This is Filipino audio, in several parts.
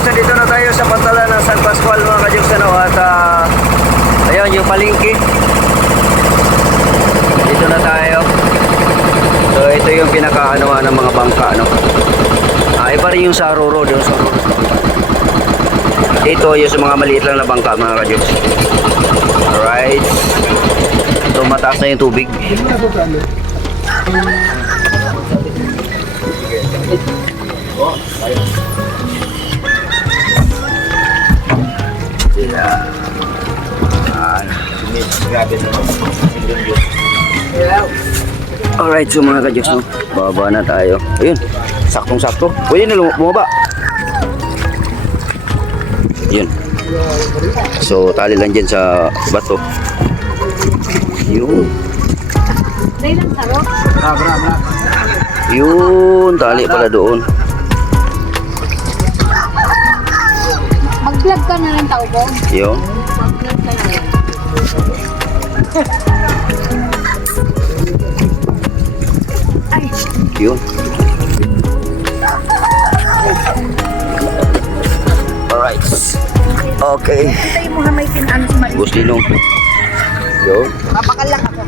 Nandito na tayo sa Pantalan ng San Pascual mga kajuks, ano, at ayun yung palengke. Dito na tayo. So ito yung pinaka-anuhan ng mga bangka, ano. Iba rin yung sa Roro, yung sa Roro. Ito yung sa mga maliit lang na bangka mga kajuks. Alright. So mataas na yung tubig. Alright, so mga kajuks, no, baba na tayo. Ayun, saktong-sakto. Pwede na bumaba. Yun. So tali lang dyan sa bato. Yun. Yun, tali pala doon. Mag-vlog ka na ng tao ko. Yun. Mag-vlog ka na rin. Yun. Alright. Okay. Kita yung mga may pinaan sa mali. Bustinong. Yun. Papakalak ako.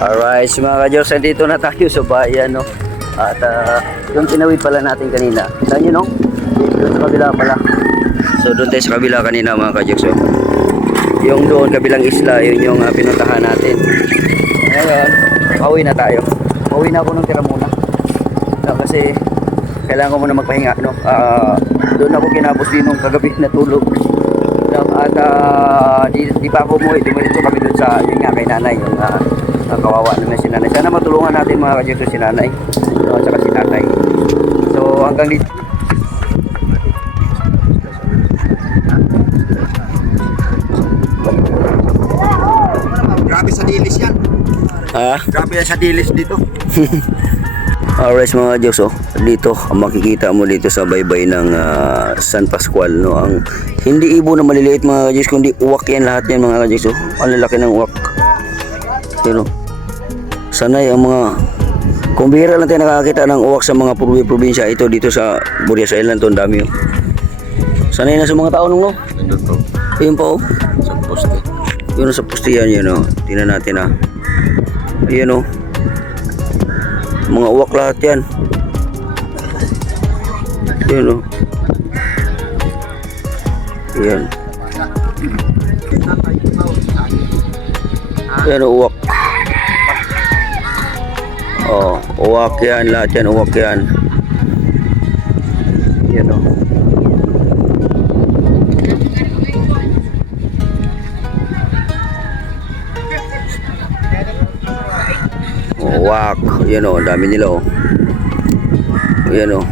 Alright, so mga ka-Diyos, dito na tayo sa bayan, no? At yung tinawid pala natin kanina. Saan yun, no? Doon sa kabila pala. So doon tayo sa kabila kanina mga ka-Diyos. So, yung doon kabilang isla, yun yung pinuntahan natin. Ngayon, pauwi na tayo. Pauwi na ako ng tira muna. No, kasi kailangan ko muna magpahinga, no? Doon ako kinapos din nung kagabi na tulog. No, at di pa ako umuwi. Dumiritso kami doon sa, yun nga, kay nanay. Yung kawawa naman si nanay. Sana matulungan natin mga ka-Diyos si nanay. No, at saka si tatay. So hanggang dito. Grabe sa dilis yan. Ha? Grabe yan sa dilis dito. Alright mga Diyos, oh, dito makikita mo dito sa baybay ng San Pascual, no, ang hindi ibon na maliliit mga Diyos, kundi uwak yan lahat yan mga Diyos. Oh, ang lalaki ng uwak. Pero sanay ang mga, kung bihira lang tayo nakakita ng uwak sa mga probinsya, ito dito sa Burias Island to, ang dami. Oh. Sanay na sa mga tao nung, no? Nandun po. Ayun pa, oh. Sa poste. Yun sa poste yan, yun, oh. Tingnan natin, ah. Ayun, oh. Mga uwak lahat yan. Yun, oh. Yan. Yan, oh, uwak. Oh, uwak yan, lahat yan, uwak yan. Yan, oh. Uwak. Yan, oh, ang dami nila, oh. Yan, oh.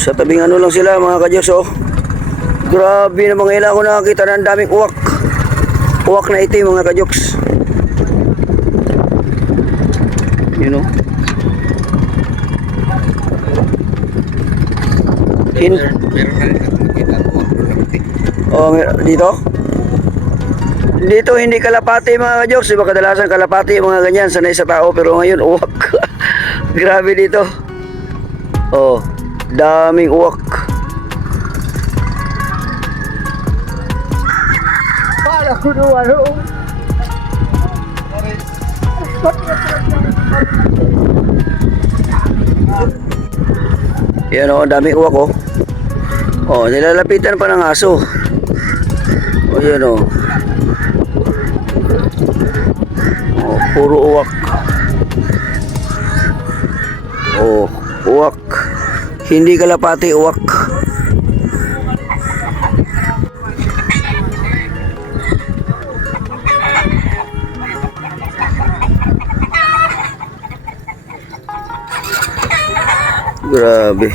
Sa tabing ano lang sila mga ka-Diyos, oh. Grabe na mga ilang ko nakakita ng daming uwak. Uwak na itim mga ka-Diyos. You know. Oh, dito? Dito hindi kalapati mga ka-Diyos. Iba kadalasan kalapati mga ganyan, sanay sa tao, pero ngayon uwak. Grabe dito. Oh, daming uwak. Para ko ano. Yan oh, daming uwak oh. Oh, nilalapitan pa ng aso. Oh, yan oh. Oh, puro uwak. Oh, uwak. Hindi kalapati, uwak. Grabe.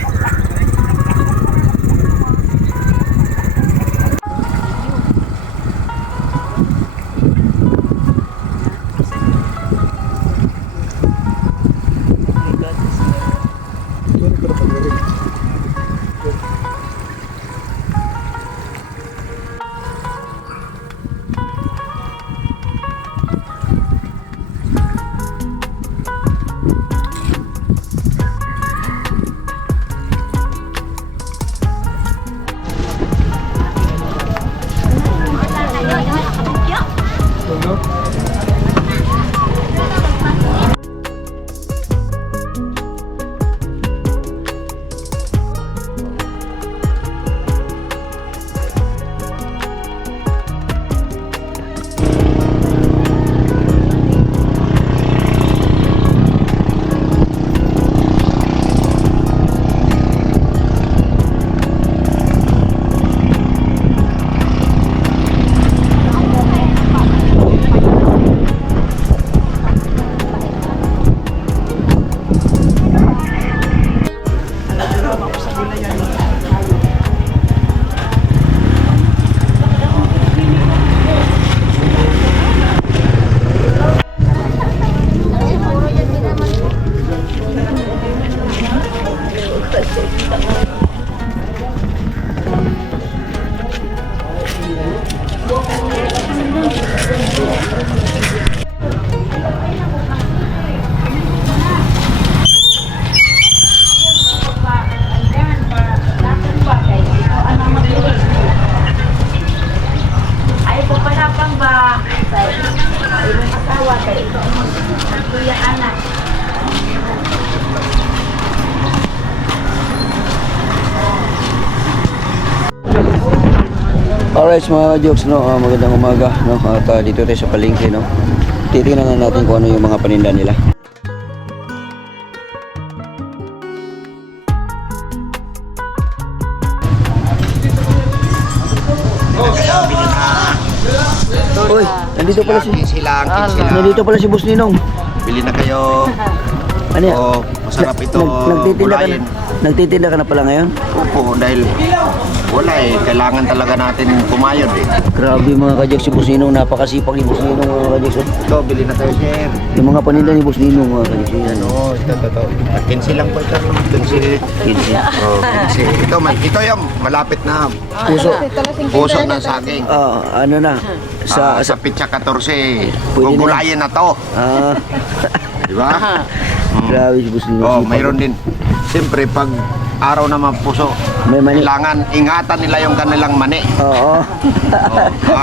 Alright mga jokes, no, magandang umaga, no, at dito tayo sa palengke, no. Titingnan na natin kung ano yung mga paninda nila. Uy, nandito pala si nandito pala si Boss Ninong. Bili na kayo. Ano yan? Oh, masarap ito. Nagtitinda ka na, Gulayin. nagtitinda ka na pala ngayon? Opo, dahil wala eh. Kailangan talaga natin kumayod eh. Grabe mga kajaks, si Boss Ninong, napakasipag ni Boss Ninong mga kajaks. Ito, bili na tayo, sir. Yung mga paninda ni Boss Ninong mga kajaks. Ano, ito. 15 lang po ito. 15. 15. Oh, 15. Ito yung malapit na Puso. puso ng saging. Ano na? Sa pitsa 14. Pwede na. Gugulayin na to. Di ba? Grabe si Boss Ninong. Oh, sipag. mayroon din. Siyempre, pag araw na puso, May mani. kailangan ingatan nila yung kanilang mani. Oo.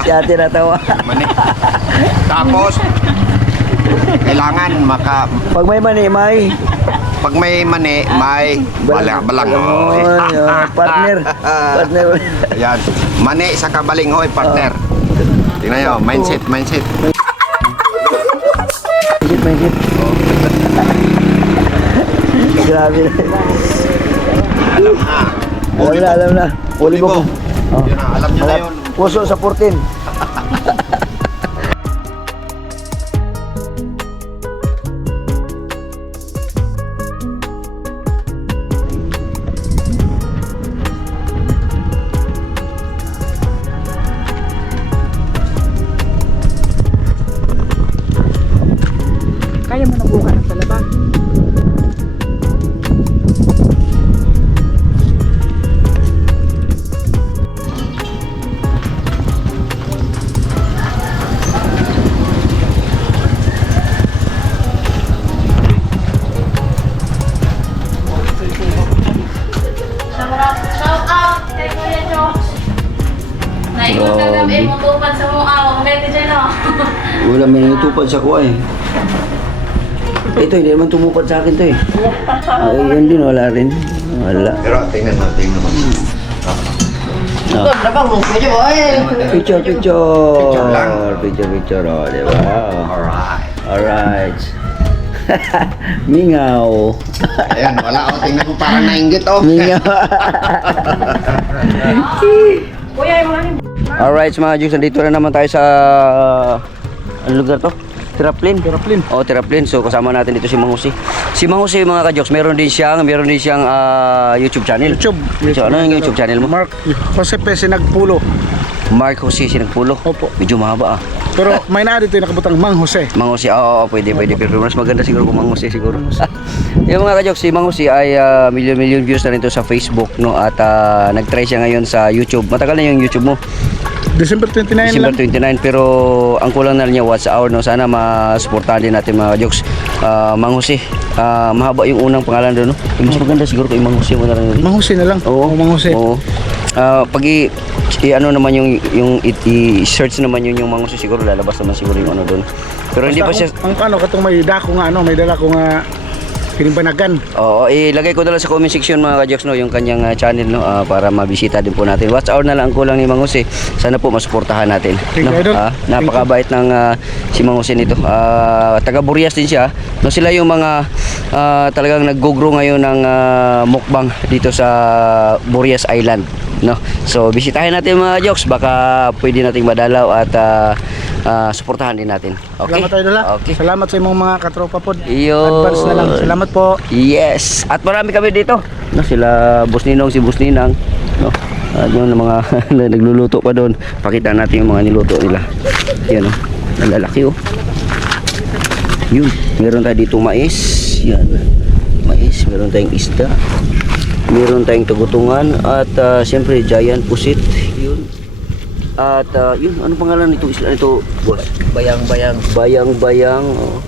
Si ate natawa. Mani. Tapos, kailangan Pag may mani, may pag may mani, may balanghoy. Partner. Partner. Ayan. Mani sa kabalinghoy, partner. Tingnan nyo, mindset. Mahigit. Grabe na. Alam na. Uli ko. Yun na, alam nyo na yun. Puso sa 14. Kaya mo na buka ng talaba. Wala may natupad sa kuha eh. Ito, hindi naman tumupad sa akin to eh. Ay, yan din, wala rin. Wala. Pero tingnan mo. Picture, picture. Picture lang. Picture, oh, di ba? Alright. Alright. Mingaw. Ayan, wala ako. Tingnan mo parang nainggit oh. Mingaw. Alright, mga Diyos, nandito na naman tayo sa anong lugar to? Tiraplin. Oh, Tiraplin. So kasama natin dito si Mang Jose. Si Mang Jose, mga ka-Jokes, meron din siyang YouTube channel. YouTube. So, ano yung YouTube channel mo? Mark Jose P. Sinagpulo. Mark Jose Sinagpulo. Opo. Medyo mahaba ah. Pero may na dito yung nakabutang Mang Jose. Mang Jose, oo, pwede. Pero mas maganda siguro kung Mang Jose siguro. Yung mga ka-Jokes, si Mang Jose ay million views na rin to sa Facebook, no? At nag-try siya ngayon sa YouTube. Matagal na yung YouTube mo. December 29 December lang. 29, pero ang kulang na rin niya watch hour, no? Sana masuportahan din natin, mga ka-Jokes. Mang Jose, mahaba yung unang pangalan doon, no? Mas maganda siguro kay Mang Jose mo na rin. Mang Jose na lang. Oo, Mang Jose. Oo. Pag ano naman yung i-search naman yung Mang Jose, siguro lalabas naman siguro yung ano doon. Pero hindi pa siya. Ang ano, katong may dako nga, ano, may dala ko nga pinibanagan. Oo, ilagay ko na lang sa comment section, mga ka-Jokes, no, yung kanyang channel, no, para mabisita din po natin. Watch hour na lang ang kulang ni Mang Jose. Sana po masuportahan natin. Thank you, Idol. Napakabait ng si Mang Jose nito. Taga Burias din siya. No, sila yung mga talagang nag-go-grow ngayon ng mukbang dito sa Burias Island, no. So bisitahin natin, mga Jokes, baka pwede nating madalaw at suportahan din natin. Okay? Salamat tayo dala. Okay. Salamat sa imong mga katropa pod. Iyo. Advance na lang. Salamat po. Yes. At marami kami dito. No, sila Boss Ninong, si Boss Ninang, no. At yung mga nagluluto pa doon. Pakita natin yung mga niluto nila. Yan, oh. Nalalaki, oh. Yun. Meron tayo dito mais. Yan. Mais. Meron tayong isda. Meron tayong tagutungan. At siyempre, giant pusit. Yun. At yun, ano pangalan nito isla nito, boss? Bayang-bayang. Bayang-bayang. Oh.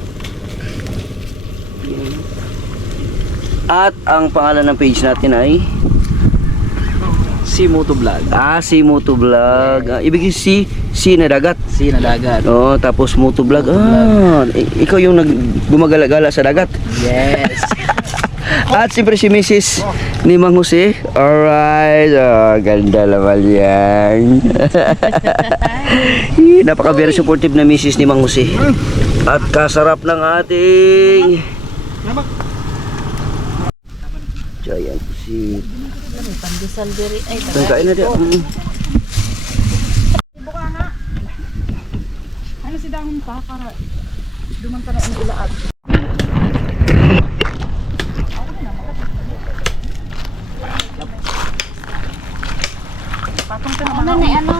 At ang pangalan ng page natin ay Si Moto Vlog. Si Moto Vlog. Ibig sabihin si na dagat. Si na dagat. Oh, tapos Moto Vlog. Ikaw yung gumagala-gala sa dagat. Yes. At siyempre si Mrs. ni Mang Jose. Alright. Ganda naman yan. Napaka very supportive na Mrs. ni Mang Jose. At kasarap ng ating giant si Pandesal diri ay kain na din. ano si dahon pa para dumanta na ang ilaag. Patong ka na ano?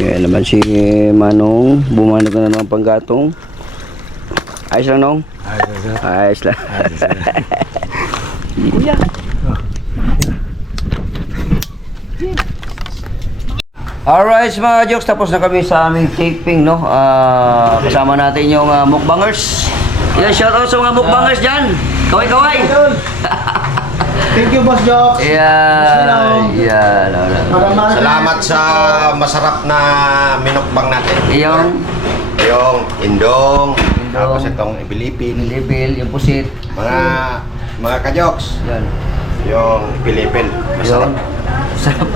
Yan naman si Manong, bumanag na naman panggatong. Ayos lang, Nong? Ayos lang. Kuya. Alright, mga Jokes, tapos na kami sa aming taping, no? Kasama natin yung mukbangers. Yan, shoutout sa mga mukbangers dyan. Kaway-kaway. Thank you, Boss Jokes. Yan. Yan. Salamat sa masarap na minukbang natin. Yung Indong, tapos itong Pilipin. Pilipil, yung pusit. Mga ka-Jokes, Yan. yung Pilipin. Masarap. Sarap.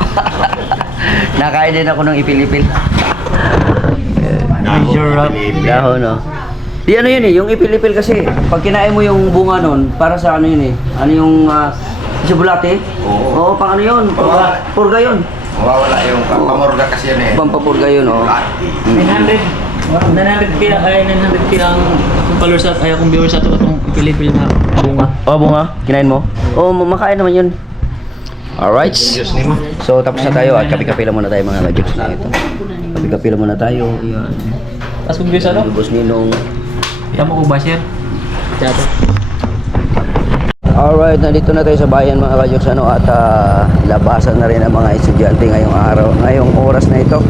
Nakain din ako ng ipilipil. Pilipin. Dahon, no? Di ano yun eh, yung ipilipil kasi, pag kinain mo yung bunga nun, para sa ano yun eh, ano yung chocolate? Oo. Oo, pang ano yun, purga yun. Mawawala yung pampamurga kasi yun eh. Pampapurga yun, oh. 900 kaya ay 900 kaya ang followers at ay akong viewers sa itong Pilipil na bunga. Oh, bunga? Kinain mo? Oo, makain naman yun. Alright. Diyos ni mo. So, tapos na tayo at kape-kape lang muna tayo, mga ka-Jokes na ito. Kape-kape lang muna tayo. Yan. Tapos kung views ano? Boss Ninong. Kita mo ko ba share? Chat. Alright, nandito na tayo sa bayan, mga ka-Jokes, ano, at labasan na rin ang mga estudyante ngayong araw, ngayong oras na ito.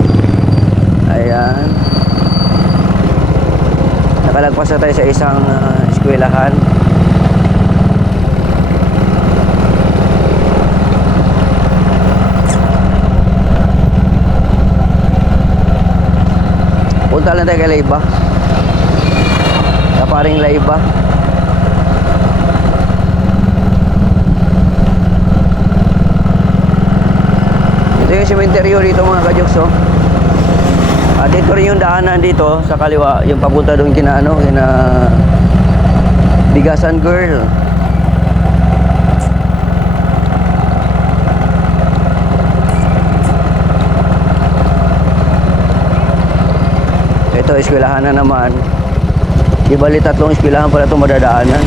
Ayan. Nakalagpas na tayo sa isang eskwelahan. Punta lang tayo kay Laiba. Sa paring Laiba. Ito yung sementeryo dito mga kajoks, oh. Dito rin yung daanan dito sa kaliwa, yung papunta doon kina Bigasan Girl. Ito, eskwelahan na naman. Di bali 3 eskwelahan pala ito madadaanan.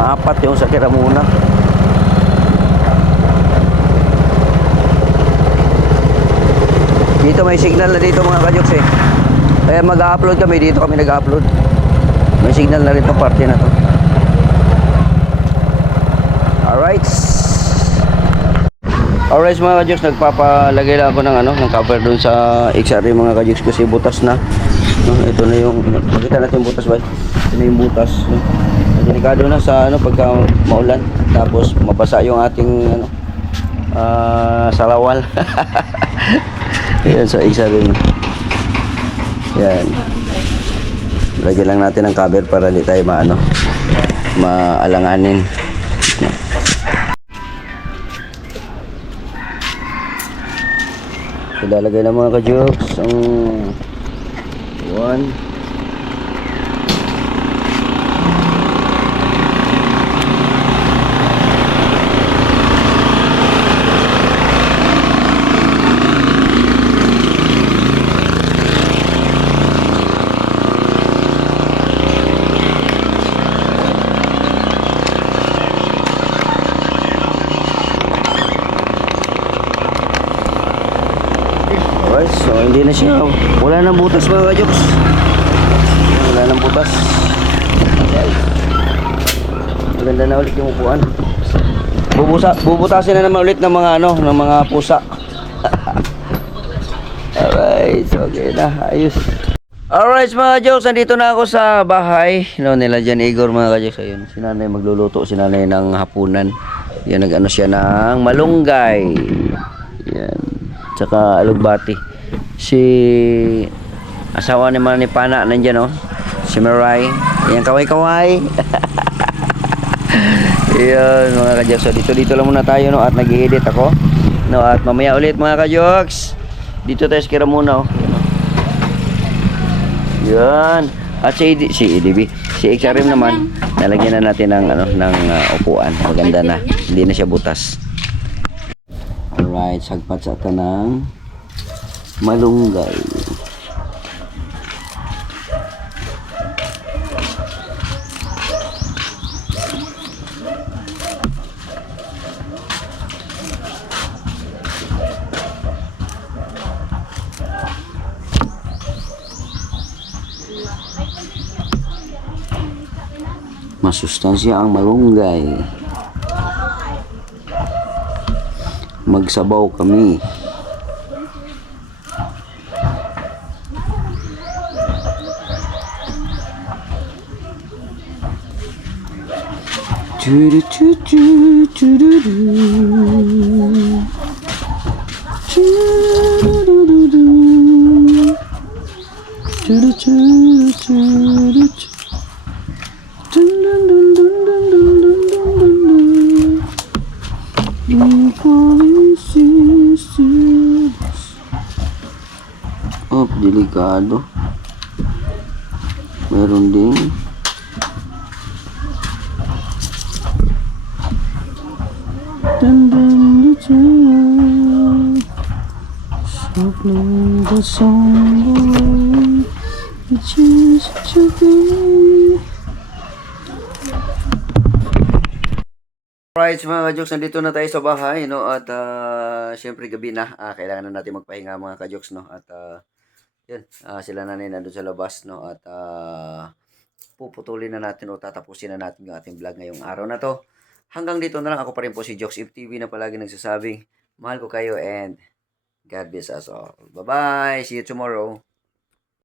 Mga 4 yung sa Kiramuna. Dito may signal na dito mga kajoks eh. Kaya mag-upload kami dito, kami nag-upload. May signal na rin itong parte na to. Alright. Alright mga kajoks, nagpapalagay lang ako ng ng cover dun sa XR mga kajoks kasi butas na. No, ito na yung pakita natin yung butas ba. Ito na yung butas. No. Delikado na sa pagka maulan tapos mabasa yung ating salawal. Ayan, so isa rin. Yan. Lagyan lang natin ng cover para hindi tayo maalanganin. So, lalagay na mga ka-jokes ang 1. Alright, so hindi na siya. Wala nang butas mga kajoks. Wala nang butas. Maganda na ulit yung upuan. Bubutasin na naman ulit ng mga ng mga pusa. Alright, so okay na. Ayos. Alright mga kajoks, nandito na ako sa bahay. Nila dyan Igor mga kajoks. Ayun, si nanay magluluto. Si nanay ng hapunan. Yan, nag-ano siya ng malunggay. Yan. Tsaka alugbati. Si asawa ni Pana nandyan, oh. Si Maray. Yan, kaway-kaway. Yan mga kajoks. So dito lang muna tayo, no, at nag-i-edit ako. No, at mamaya ulit mga kajoks. Dito tayo sa Kiramuna, oh. Yan. At si EDB, si XRM naman, nalagyan na natin ng upuan. Maganda na. Hindi na siya butas. Alright, sagpat sa tanang malunggay. Masustansya ang malunggay. Magsabaw kami. Oh, delikado. Meron din. So play the song away. It's just to be. Alright mga kajoks, nandito na tayo sa bahay, no? At syempre gabi na, kailangan na natin magpahinga mga kajoks, no? At yun, sila nanay nandun sa labas, no? At puputulin na natin o tatapusin na natin yung ating vlog ngayong araw na to. Hanggang dito na lang. Ako pa rin po si Jokes TV na palagi nagsasabing mahal ko kayo and God bless us all. Bye bye, see you tomorrow.